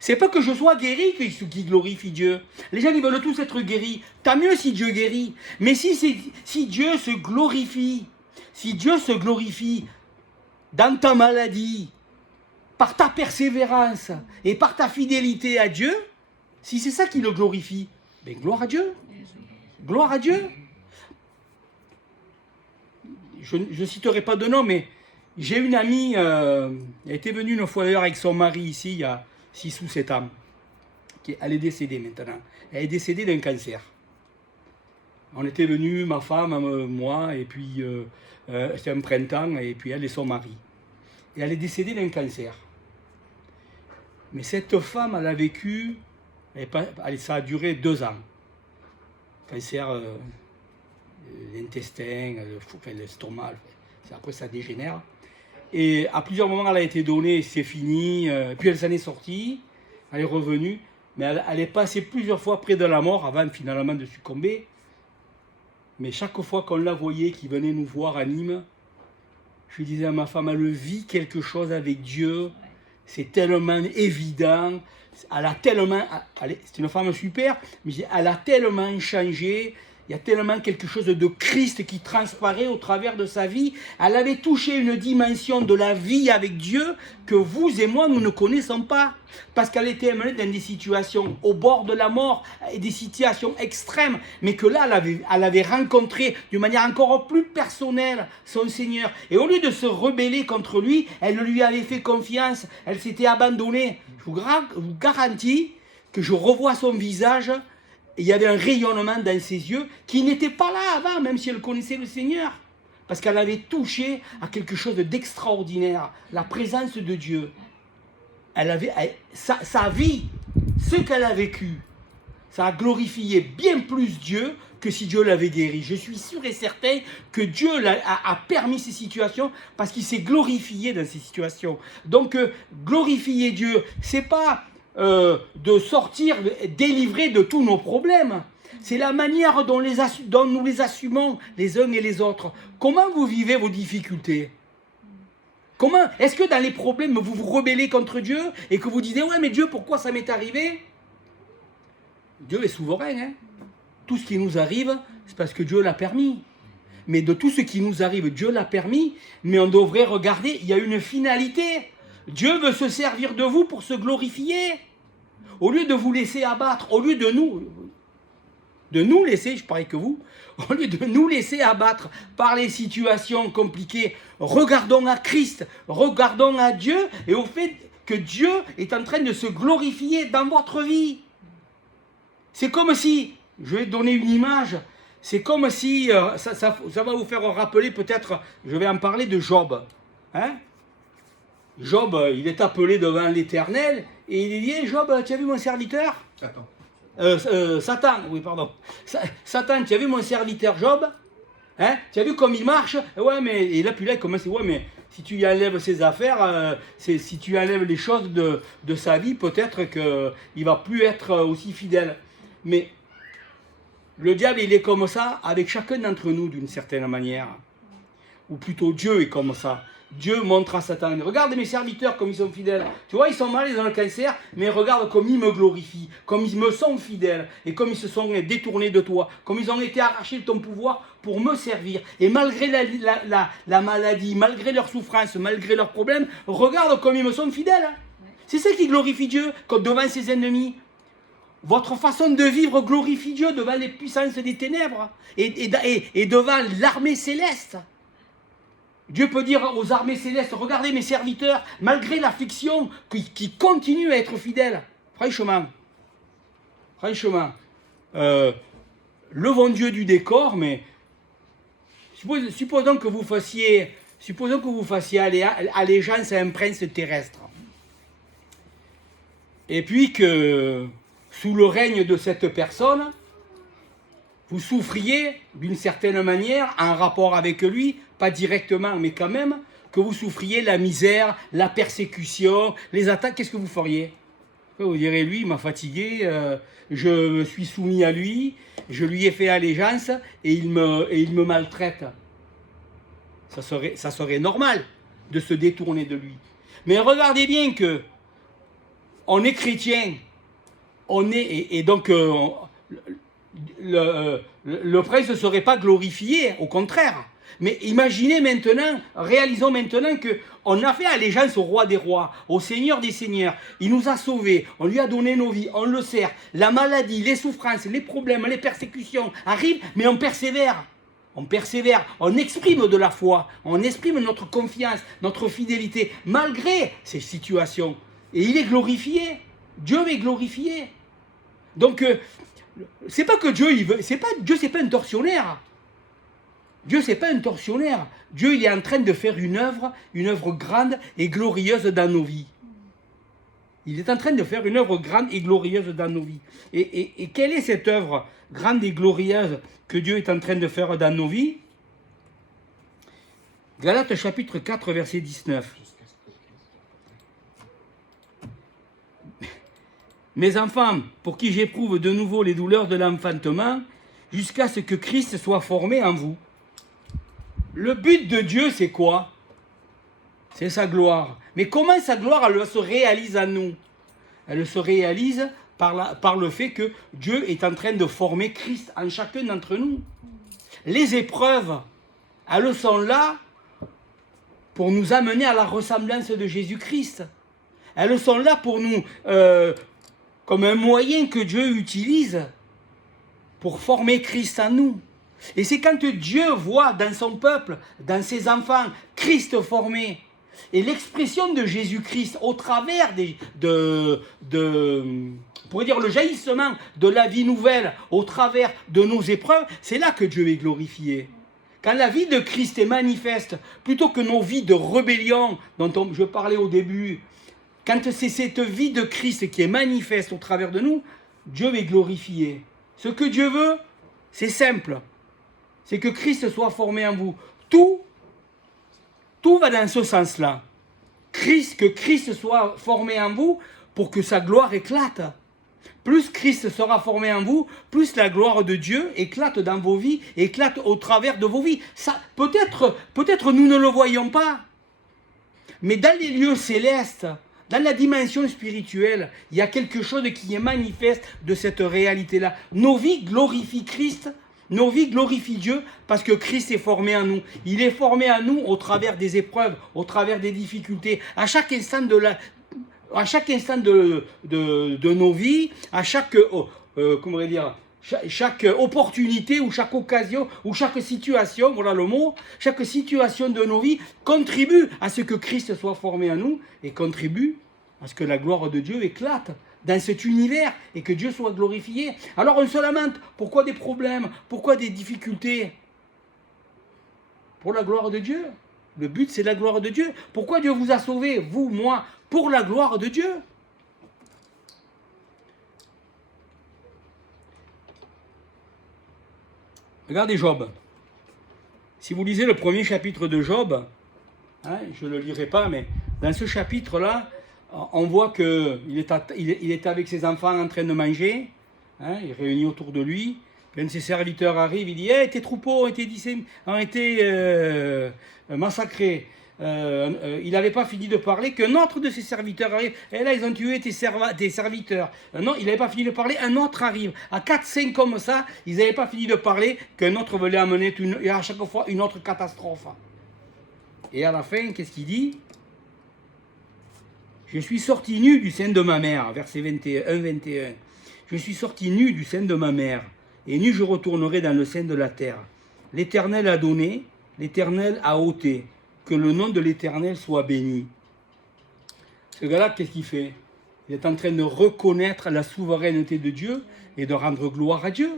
C'est pas que je sois guéri qui glorifie Dieu. Les gens, ils veulent tous être guéris. Tant mieux si Dieu guérit. Mais si Dieu se glorifie, dans ta maladie, par ta persévérance et par ta fidélité à Dieu, si c'est ça qui le glorifie, ben gloire à Dieu. Gloire à Dieu. Je ne citerai pas de nom, mais j'ai une amie, elle était venue une fois d'ailleurs avec son mari ici, il y a 6 ou 7 ans. Elle est décédée maintenant. Elle est décédée d'un cancer. On était venus, ma femme, moi, et puis c'était un printemps, et puis elle et son mari. Et elle est décédée d'un cancer. Mais cette femme, elle a vécu, ça a duré 2 ans. Cancer l'intestin, l'estomac, après ça dégénère. Et à plusieurs moments, elle a été donnée, c'est fini. Puis elle s'en est sortie, elle est revenue. Mais elle est passée plusieurs fois près de la mort avant finalement de succomber. Mais chaque fois qu'on la voyait, qui venait nous voir à Nîmes, je lui disais à ma femme, elle vit quelque chose avec Dieu. C'est tellement évident. elle a tellement, c'est une femme super, mais elle a tellement changé. Il y a tellement quelque chose de Christ qui transparaît au travers de sa vie. Elle avait touché une dimension de la vie avec Dieu que vous et moi, nous ne connaissons pas. Parce qu'elle était amenée dans des situations au bord de la mort, et des situations extrêmes. Mais que là, elle avait rencontré d'une manière encore plus personnelle son Seigneur. Et au lieu de se rebeller contre lui, elle lui avait fait confiance. Elle s'était abandonnée. Je vous garantis que je revois son visage. Il y avait un rayonnement dans ses yeux qui n'était pas là avant, même si elle connaissait le Seigneur. Parce qu'elle avait touché à quelque chose d'extraordinaire, la présence de Dieu. Sa vie, ce qu'elle a vécu, ça a glorifié bien plus Dieu que si Dieu l'avait guéri. Je suis sûr et certain que Dieu a permis ces situations parce qu'il s'est glorifié dans ces situations. Donc, glorifier Dieu, c'est pas de sortir délivré de tous nos problèmes. C'est la manière dont nous les assumons les uns et les autres. Comment vous vivez vos difficultés? Comment? Est-ce que dans les problèmes, vous vous rebellez contre Dieu et que vous dites « Ouais, mais Dieu, pourquoi ça m'est arrivé ?» Dieu est souverain. Hein? Tout ce qui nous arrive, c'est parce que Dieu l'a permis. Mais de tout ce qui nous arrive, Dieu l'a permis. Mais on devrait regarder, il y a une finalité. Dieu veut se servir de vous pour se glorifier. Au lieu de vous laisser abattre, au lieu de nous laisser, je parie que vous, au lieu de nous laisser abattre par les situations compliquées, regardons à Christ, regardons à Dieu et au fait que Dieu est en train de se glorifier dans votre vie. C'est comme si, je vais donner une image, c'est comme si, ça va vous faire rappeler peut-être, je vais en parler de Job. Hein? Job, il est appelé devant l'Éternel et il dit « Job, tu as vu mon serviteur ?» Satan, oui, pardon. Satan, tu as vu mon serviteur Job? Hein? Tu as vu comme il marche? Ouais, mais. Et là, puis là, il commence à dire, ouais, mais si tu y enlèves ses affaires, si tu enlèves les choses de sa vie, peut-être qu'il ne va plus être aussi fidèle. Mais le diable, il est comme ça avec chacun d'entre nous, d'une certaine manière. Ou plutôt, Dieu est comme ça. Dieu montre à Satan, regarde mes serviteurs comme ils sont fidèles. Tu vois, ils sont mal, ils ont le cancer, mais regarde comme ils me glorifient, comme ils me sont fidèles, et comme ils se sont détournés de toi, comme ils ont été arrachés de ton pouvoir pour me servir. Et malgré la maladie, malgré leur souffrance, malgré leurs problèmes, regarde comme ils me sont fidèles. C'est ça qui glorifie Dieu devant ses ennemis. Votre façon de vivre glorifie Dieu devant les puissances des ténèbres et devant l'armée céleste. Dieu peut dire aux armées célestes, regardez mes serviteurs, malgré l'affliction, qui continuent à être fidèles. Franchement, le bon Dieu du décor, mais supposons que vous fassiez allégeance à un prince terrestre. Et puis que, sous le règne de cette personne, vous souffriez d'une certaine manière en rapport avec lui, pas directement, mais quand même, que vous souffriez la misère, la persécution, les attaques, qu'est-ce que vous feriez? Vous direz, lui, il m'a fatigué, je me suis soumis à lui, je lui ai fait allégeance et il me maltraite. Ça serait normal de se détourner de lui. Mais regardez bien que on est chrétien, et donc le prince ne serait pas glorifié, au contraire. Mais imaginez maintenant, réalisons maintenant qu'on a fait allégeance au roi des rois, au Seigneur des seigneurs. Il nous a sauvés, on lui a donné nos vies, on le sert. La maladie, les souffrances, les problèmes, les persécutions arrivent, mais on persévère. On persévère, on exprime de la foi, on exprime notre confiance, notre fidélité, malgré ces situations. Et il est glorifié. Dieu est glorifié. Donc, c'est pas que Dieu, Dieu, c'est pas un tortionnaire. Dieu, c'est pas un tortionnaire. Dieu, il est en train de faire une œuvre grande et glorieuse dans nos vies. Il est en train de faire une œuvre grande et glorieuse dans nos vies. Et quelle est cette œuvre grande et glorieuse que Dieu est en train de faire dans nos vies? Galates chapitre 4, verset 19. Mes enfants, pour qui j'éprouve de nouveau les douleurs de l'enfantement, jusqu'à ce que Christ soit formé en vous. Le but de Dieu, c'est quoi? C'est sa gloire. Mais comment sa gloire, elle se réalise en nous? Elle se réalise par le fait que Dieu est en train de former Christ en chacun d'entre nous. Les épreuves, elles sont là pour nous amener à la ressemblance de Jésus-Christ. Elles sont là pour nous, comme un moyen que Dieu utilise pour former Christ en nous. Et c'est quand Dieu voit dans son peuple, dans ses enfants, Christ formé, et l'expression de Jésus-Christ au travers pour dire le jaillissement de la vie nouvelle au travers de nos épreuves, c'est là que Dieu est glorifié. Quand la vie de Christ est manifeste, plutôt que nos vies de rébellion dont je parlais au début, quand c'est cette vie de Christ qui est manifeste au travers de nous, Dieu est glorifié. Ce que Dieu veut, c'est simple. C'est que Christ soit formé en vous. Tout va dans ce sens-là. Que Christ soit formé en vous pour que sa gloire éclate. Plus Christ sera formé en vous, plus la gloire de Dieu éclate dans vos vies, éclate au travers de vos vies. Ça, peut-être nous ne le voyons pas. Mais dans les lieux célestes, dans la dimension spirituelle, il y a quelque chose qui est manifeste de cette réalité-là. Nos vies glorifient Christ, nos vies glorifient Dieu parce que Christ est formé en nous. Il est formé en nous au travers des épreuves, au travers des difficultés. À chaque instant de nos vies, à chaque opportunité ou chaque occasion ou chaque situation, voilà le mot, chaque situation de nos vies contribue à ce que Christ soit formé en nous et contribue à ce que la gloire de Dieu éclate dans cet univers et que Dieu soit glorifié. Alors on se lamente, pourquoi des problèmes, pourquoi des difficultés? Pour la gloire de Dieu. Le but c'est la gloire de Dieu. Pourquoi Dieu vous a sauvé, vous, moi? Pour la gloire de Dieu. Regardez Job. Si vous lisez le premier chapitre de Job, je ne le lirai pas, mais dans ce chapitre-là, on voit qu'il est avec ses enfants en train de manger, il est réuni autour de lui, puis un de ses serviteurs arrive, il dit « Hey, tes troupeaux ont été massacrés ». Il n'avait pas fini de parler qu'un autre de ses serviteurs arrive. Et là, ils ont tué tes serviteurs. Non, il n'avait pas fini de parler, un autre arrive. À 4-5 comme ça, ils n'avaient pas fini de parler qu'un autre voulait amener à chaque fois une autre catastrophe. Et à la fin, qu'est-ce qu'il dit? Je suis sorti nu du sein de ma mère, verset 21. Je suis sorti nu du sein de ma mère, et nu je retournerai dans le sein de la terre. L'Éternel a donné, l'Éternel a ôté. Que le nom de l'Éternel soit béni. Ce gars-là, qu'est-ce qu'il fait? Il est en train de reconnaître la souveraineté de Dieu et de rendre gloire à Dieu.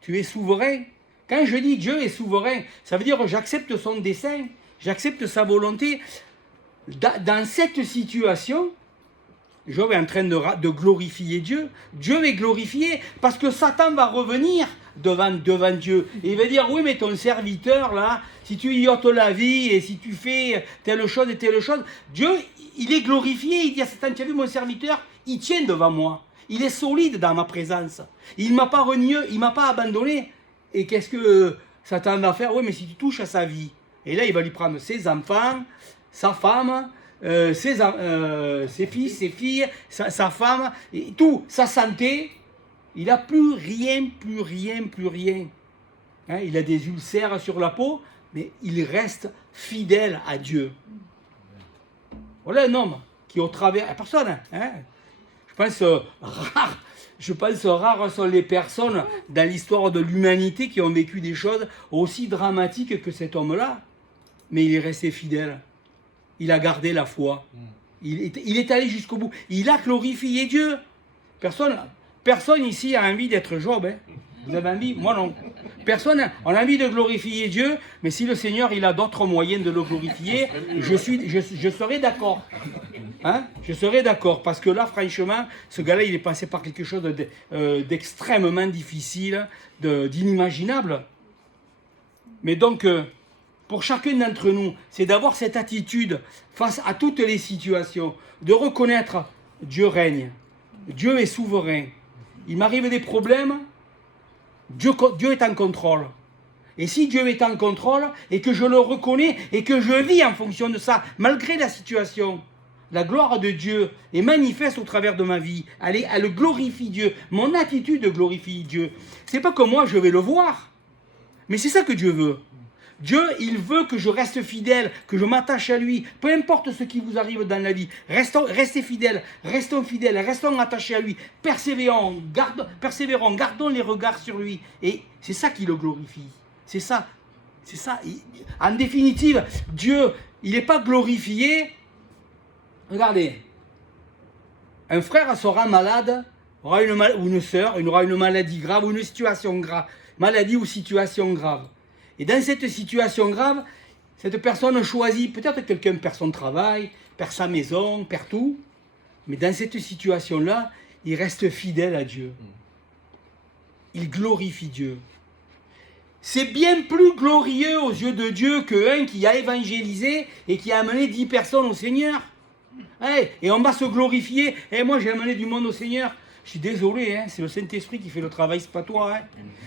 Tu es souverain. Quand je dis Dieu est souverain, ça veut dire que j'accepte son dessein, j'accepte sa volonté. Dans cette situation, Job est en train de glorifier Dieu. Dieu est glorifié parce que Satan va revenir devant Dieu. Et il va dire, oui, mais ton serviteur, là, si tu y ôtes la vie et si tu fais telle chose et telle chose, Dieu, il est glorifié. Il dit à Satan, tu as vu mon serviteur, il tient devant moi. Il est solide dans ma présence. Il ne m'a pas renié, il ne m'a pas abandonné. Et qu'est-ce que Satan va faire? Oui, mais si tu touches à sa vie. Et là, il va lui prendre ses enfants, sa femme, ses fils, ses filles, sa femme, et tout, sa santé. Il n'a plus rien. Il a des ulcères sur la peau, mais il reste fidèle à Dieu. Voilà un homme qui au travers... Personne, Je pense rares sont les personnes dans l'histoire de l'humanité qui ont vécu des choses aussi dramatiques que cet homme-là. Mais il est resté fidèle. Il a gardé la foi. Il est allé jusqu'au bout. Il a glorifié Dieu. Personne ici a envie d'être Job. Vous avez envie? Moi non. Personne a envie de glorifier Dieu, mais si le Seigneur il a d'autres moyens de le glorifier, je serai d'accord. Je serai d'accord, parce que là, franchement, ce gars-là, il est passé par quelque chose d'extrêmement difficile, d'inimaginable. Mais donc, pour chacun d'entre nous, c'est d'avoir cette attitude face à toutes les situations, de reconnaître Dieu règne, Dieu est souverain. Il m'arrive des problèmes, Dieu est en contrôle. Et si Dieu est en contrôle, et que je le reconnais, et que je vis en fonction de ça, malgré la situation, la gloire de Dieu est manifeste au travers de ma vie. Elle glorifie Dieu. Mon attitude glorifie Dieu. C'est pas que moi je vais le voir, mais c'est ça que Dieu veut. Dieu, il veut que je reste fidèle, que je m'attache à lui. Peu importe ce qui vous arrive dans la vie, restez fidèles, restons fidèles, restons attachés à lui. Persévérons, gardons les regards sur lui. Et c'est ça qui le glorifie. C'est ça. En définitive, Dieu, il n'est pas glorifié. Regardez, un frère sera malade, ou une sœur, il aura une maladie grave, ou une situation grave, maladie ou situation grave. Et dans cette situation grave, cette personne choisit, peut-être quelqu'un perd son travail, perd sa maison, perd tout, mais dans cette situation-là, il reste fidèle à Dieu. Il glorifie Dieu. C'est bien plus glorieux aux yeux de Dieu qu'un qui a évangélisé et qui a amené 10 personnes au Seigneur. Et on va se glorifier. Moi, j'ai amené du monde au Seigneur. Je suis désolé, c'est le Saint-Esprit qui fait le travail, c'est pas toi.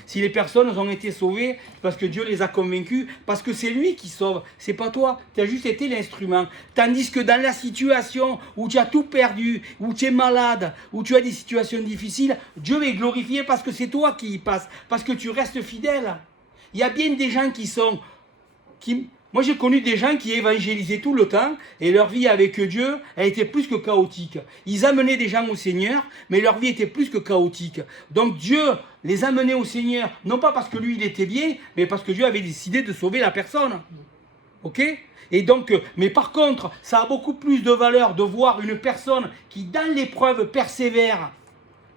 Si les personnes ont été sauvées, parce que Dieu les a convaincus, parce que c'est lui qui sauve, c'est pas toi. Tu as juste été l'instrument. Tandis que dans la situation où tu as tout perdu, où tu es malade, où tu as des situations difficiles, Dieu est glorifié parce que c'est toi qui y passes, parce que tu restes fidèle. Il y a bien des gens Moi, j'ai connu des gens qui évangélisaient tout le temps et leur vie avec Dieu, elle était plus que chaotique. Ils amenaient des gens au Seigneur, mais leur vie était plus que chaotique. Donc Dieu les amenait au Seigneur, non pas parce que lui, il était bien, mais parce que Dieu avait décidé de sauver la personne. Ok ? Et donc, mais par contre, ça a beaucoup plus de valeur de voir une personne qui, dans l'épreuve, persévère,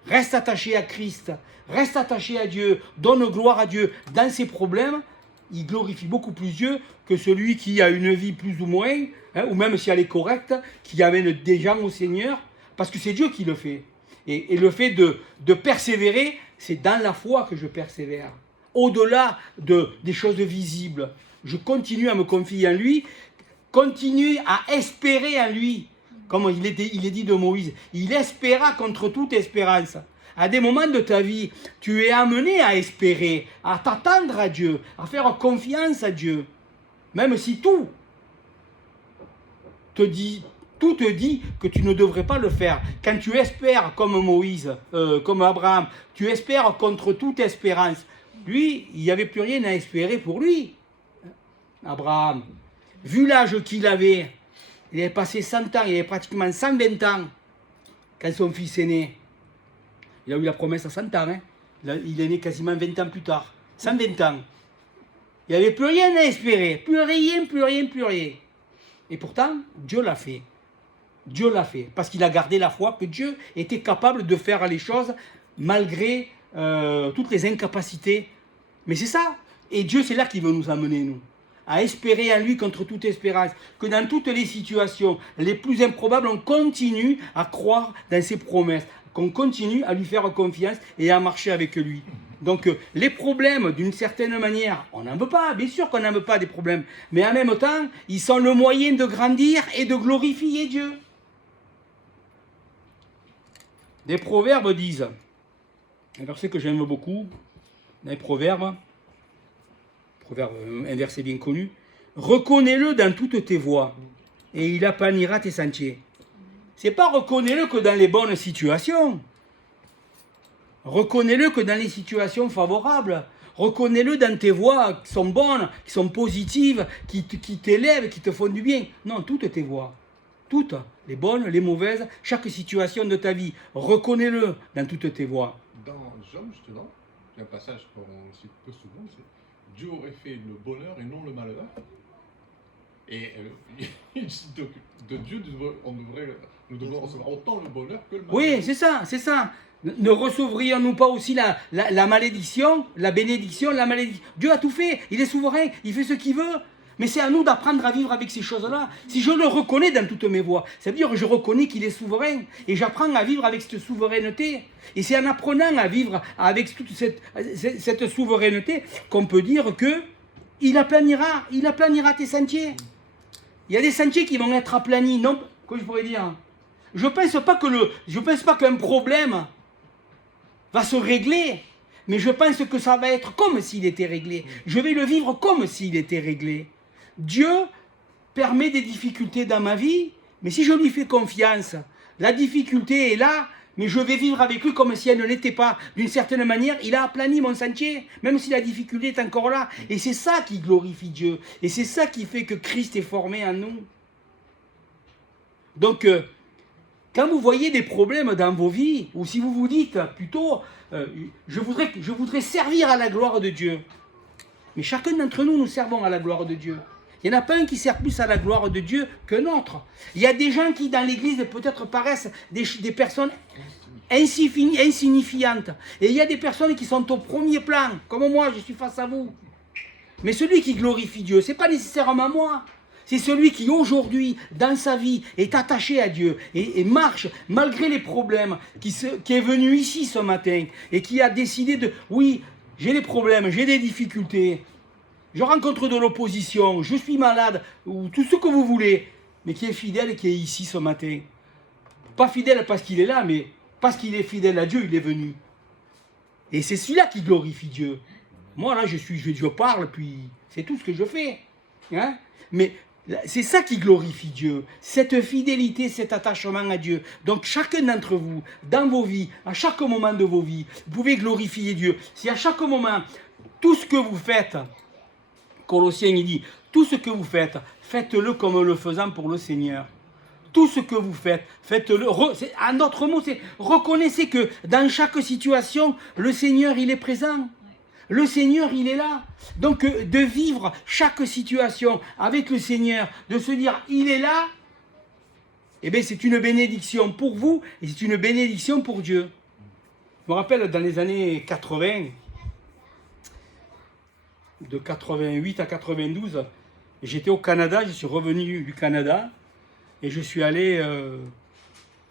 reste attachée à Christ, reste attachée à Dieu, donne gloire à Dieu dans ses problèmes. Il glorifie beaucoup plus Dieu que celui qui a une vie plus ou moins, ou même si elle est correcte, qui amène des gens au Seigneur, parce que c'est Dieu qui le fait. Et le fait de persévérer, c'est dans la foi que je persévère. Au-delà des choses visibles, je continue à me confier en lui, continue à espérer en lui. Comme il est dit de Moïse, il espéra contre toute espérance. À des moments de ta vie, tu es amené à espérer, à t'attendre à Dieu, à faire confiance à Dieu. Même si tout te dit que tu ne devrais pas le faire. Quand tu espères comme Moïse, comme Abraham, tu espères contre toute espérance. Lui, il n'y avait plus rien à espérer pour lui. Abraham, vu l'âge qu'il avait, il avait passé 100 ans, il avait pratiquement 120 ans quand son fils est né. Il a eu la promesse à 100 ans. Il est né quasiment 20 ans plus tard. 120 ans. Il n'y avait plus rien à espérer. Plus rien. Et pourtant, Dieu l'a fait. Dieu l'a fait. Parce qu'il a gardé la foi que Dieu était capable de faire les choses malgré toutes les incapacités. Mais c'est ça. Et Dieu, c'est là qu'il veut nous amener, nous. À espérer en lui contre toute espérance. Que dans toutes les situations les plus improbables, on continue à croire dans ses promesses. Qu'on continue à lui faire confiance et à marcher avec lui. Donc les problèmes, d'une certaine manière, on n'en veut pas, bien sûr qu'on n'en veut pas des problèmes, mais en même temps, ils sont le moyen de grandir et de glorifier Dieu. Les proverbes disent, un verset que j'aime beaucoup, dans les proverbes, un verset bien connu, « Reconnais-le dans toutes tes voies, et il aplanira tes sentiers. » C'est pas reconnais-le que dans les bonnes situations. Reconnais-le que dans les situations favorables. Reconnais-le dans tes voies qui sont bonnes, qui sont positives, qui t'élèvent, qui te font du bien. Non, toutes tes voies. Toutes. Les bonnes, les mauvaises, chaque situation de ta vie. Reconnais-le dans toutes tes voies. Dans Job, justement, il y a un passage qu'on cite peu souvent, c'est « Dieu aurait fait le bonheur et non le malheur ». Et de Dieu, nous devons recevoir autant le bonheur que le malheur. Oui, c'est ça. Ne recevrions-nous pas aussi la malédiction, la bénédiction, la malédiction? Dieu a tout fait, il est souverain, il fait ce qu'il veut. Mais c'est à nous d'apprendre à vivre avec ces choses-là. Si je le reconnais dans toutes mes voies, ça veut dire que je reconnais qu'il est souverain. Et j'apprends à vivre avec cette souveraineté. Et c'est en apprenant à vivre avec toute cette souveraineté qu'on peut dire que il aplanira tes sentiers. Il y a des sentiers qui vont être aplanis. Non, comment je pourrais dire? Je ne pense pas qu'un problème va se régler, mais je pense que ça va être comme s'il était réglé. Je vais le vivre comme s'il était réglé. Dieu permet des difficultés dans ma vie, Mais si je lui fais confiance, la difficulté est là, mais je vais vivre avec lui comme si elle ne l'était pas. D'une certaine manière, il a aplani mon sentier, même si la difficulté est encore là. Et c'est ça qui glorifie Dieu. Et c'est ça qui fait que Christ est formé en nous. Donc, quand vous voyez des problèmes dans vos vies, ou si vous vous dites plutôt, je voudrais servir à la gloire de Dieu. Mais chacun d'entre nous, nous servons à la gloire de Dieu. Il n'y en a pas un qui sert plus à la gloire de Dieu qu'un autre. Il y a des gens qui, dans l'église, peut-être paraissent des personnes insignifiantes. Et il y a des personnes qui sont au premier plan, comme moi, je suis face à vous. Mais celui qui glorifie Dieu, ce n'est pas nécessairement moi. C'est celui qui, aujourd'hui, dans sa vie, est attaché à Dieu et marche, malgré les problèmes, qui est venu ici ce matin et qui a décidé de... Oui, j'ai des problèmes, j'ai des difficultés. Je rencontre de l'opposition, je suis malade, ou tout ce que vous voulez, mais qui est fidèle et qui est ici ce matin. Pas fidèle parce qu'il est là, mais parce qu'il est fidèle à Dieu, il est venu. Et c'est celui-là qui glorifie Dieu. Moi, là, je parle, puis c'est tout ce que je fais. Hein? Mais c'est ça qui glorifie Dieu, cette fidélité, cet attachement à Dieu. Donc chacun d'entre vous, dans vos vies, à chaque moment de vos vies, vous pouvez glorifier Dieu. Si à chaque moment, tout ce que vous faites... Colossiens, il dit, tout ce que vous faites, faites-le comme le faisant pour le Seigneur. Tout ce que vous faites, faites-le. En d'autres mots, c'est reconnaissez que dans chaque situation, le Seigneur, il est présent. Le Seigneur, il est là. Donc, de vivre chaque situation avec le Seigneur, de se dire, il est là, eh bien, c'est une bénédiction pour vous et c'est une bénédiction pour Dieu. Je me rappelle, dans les années 80, de 88 à 92, j'étais au Canada, je suis revenu du Canada et je suis allé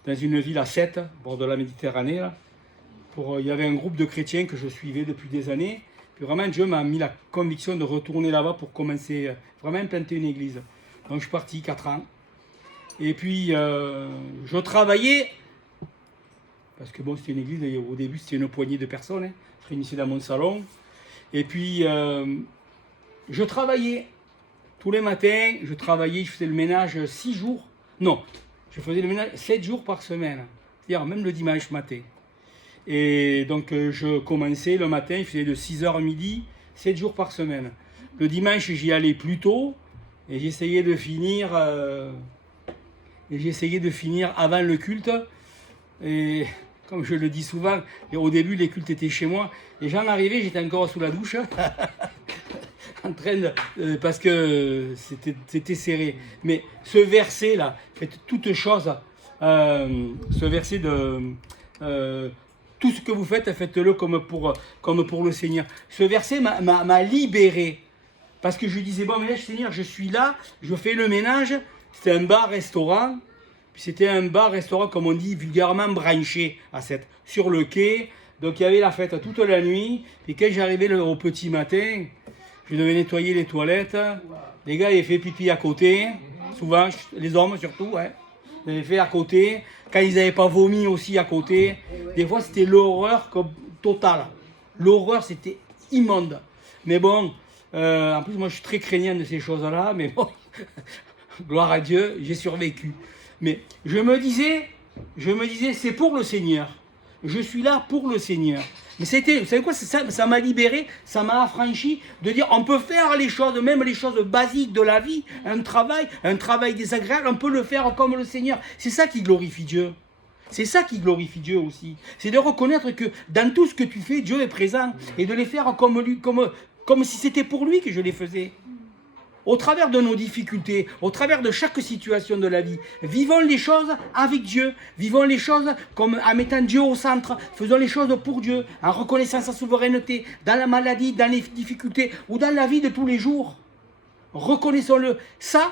dans une ville à Sète, au bord de la Méditerranée. Là, il y avait un groupe de chrétiens que je suivais depuis des années. Puis vraiment, Dieu m'a mis la conviction de retourner là-bas pour commencer, vraiment implanter une église. Donc je suis parti 4 ans. Et puis, je travaillais, parce que bon, c'était une église, au début c'était une poignée de personnes, hein, je réunissais dans mon salon. Et puis, je travaillais tous les matins, je faisais le ménage 6 jours. Non, je faisais le ménage 7 jours par semaine, c'est-à-dire même le dimanche matin. Et donc, je commençais le matin, je faisais de 6h à midi, 7 jours par semaine. Le dimanche, j'y allais plus tôt et j'essayais de finir avant le culte. Et comme je le dis souvent, et au début, les cultes étaient chez moi. Les gens arrivaient, j'étais encore sous la douche, en train de, parce que c'était serré. Mais ce verset-là, faites toutes choses, ce verset de tout ce que vous faites, faites-le comme pour le Seigneur. Ce verset m'a libéré. Parce que je disais, bon, mais là, Seigneur, je suis là, je fais le ménage. C'était un bar-restaurant. C'était un bar-restaurant, comme on dit, vulgairement branché à sur le quai. Donc il y avait la fête toute la nuit. Et quand j'arrivais au petit matin, je devais nettoyer les toilettes. Les gars, ils avaient fait pipi à côté. Souvent, les hommes surtout, hein. Ils avaient fait à côté. Quand ils n'avaient pas vomi aussi à côté. Des fois, c'était l'horreur totale. L'horreur, c'était immonde. Mais bon, en plus, moi, je suis très craignant de ces choses-là. Mais bon, gloire à Dieu, j'ai survécu. Mais je me disais, c'est pour le Seigneur. Je suis là pour le Seigneur. Mais c'était, vous savez quoi, ça m'a libéré, ça m'a affranchi de dire, on peut faire les choses, même les choses basiques de la vie, un travail désagréable, on peut le faire comme le Seigneur. C'est ça qui glorifie Dieu. C'est ça qui glorifie Dieu aussi. C'est de reconnaître que dans tout ce que tu fais, Dieu est présent et de les faire comme lui, comme si c'était pour lui que je les faisais. Au travers de nos difficultés, au travers de chaque situation de la vie, vivons les choses avec Dieu, vivons les choses comme en mettant Dieu au centre, faisons les choses pour Dieu, en reconnaissant sa souveraineté, dans la maladie, dans les difficultés ou dans la vie de tous les jours. Reconnaissons-le. Ça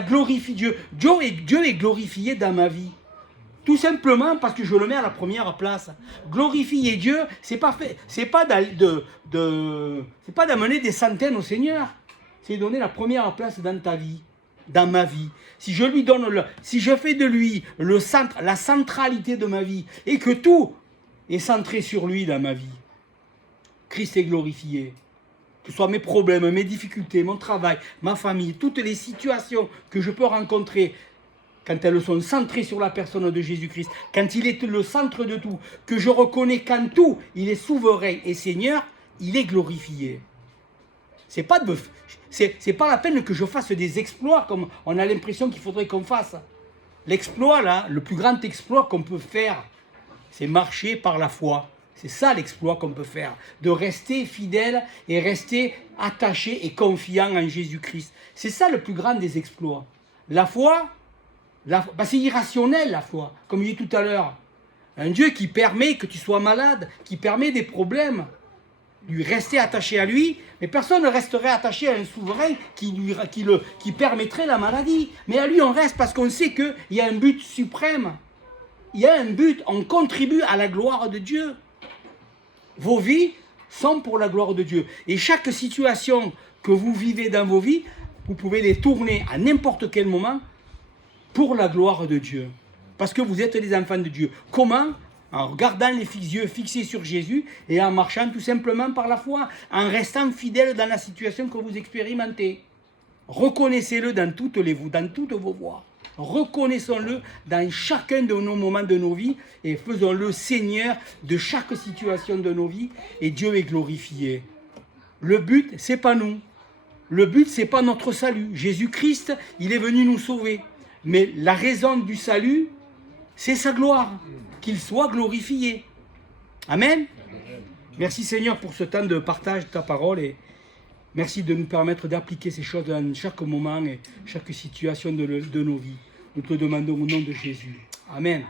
glorifie Dieu. Dieu est glorifié dans ma vie. Tout simplement parce que je le mets à la première place. Glorifier Dieu, c'est pas d'amener des centaines au Seigneur. C'est donner la première place dans ta vie, dans ma vie. Si je fais de lui le centre, la centralité de ma vie, et que tout est centré sur lui dans ma vie, Christ est glorifié. que ce soit mes problèmes, mes difficultés, mon travail, ma famille, toutes les situations que je peux rencontrer, quand elles sont centrées sur la personne de Jésus-Christ, quand il est le centre de tout, que je reconnais qu'en tout, il est souverain et Seigneur, il est glorifié. C'est pas la peine que je fasse des exploits comme on a l'impression qu'il faudrait qu'on fasse. L'exploit, là, le plus grand exploit qu'on peut faire, c'est marcher par la foi. C'est ça l'exploit qu'on peut faire, de rester fidèle et rester attaché et confiant en Jésus-Christ. C'est ça le plus grand des exploits. La foi, c'est irrationnel la foi, comme je disais tout à l'heure. Un Dieu qui permet que tu sois malade, qui permet des problèmes, lui rester attaché à lui, mais personne ne resterait attaché à un souverain qui permettrait la maladie. Mais à lui on reste parce qu'on sait qu'il y a un but suprême. Il y a un but, on contribue à la gloire de Dieu. Vos vies sont pour la gloire de Dieu. Et chaque situation que vous vivez dans vos vies, vous pouvez les tourner à n'importe quel moment pour la gloire de Dieu. Parce que vous êtes les enfants de Dieu. Comment ? En regardant les yeux fixés sur Jésus et en marchant tout simplement par la foi, en restant fidèle dans la situation que vous expérimentez. Reconnaissez-le dans toutes vos voies. Reconnaissons-le dans chacun de nos moments de nos vies et faisons-le Seigneur de chaque situation de nos vies et Dieu est glorifié. Le but, c'est pas nous. Le but, c'est pas notre salut. Jésus-Christ, il est venu nous sauver. Mais la raison du salut, c'est sa gloire. Qu'il soit glorifié. Amen. Merci Seigneur pour ce temps de partage de ta parole et merci de nous permettre d'appliquer ces choses dans chaque moment et chaque situation de nos vies. Nous te demandons au nom de Jésus. Amen.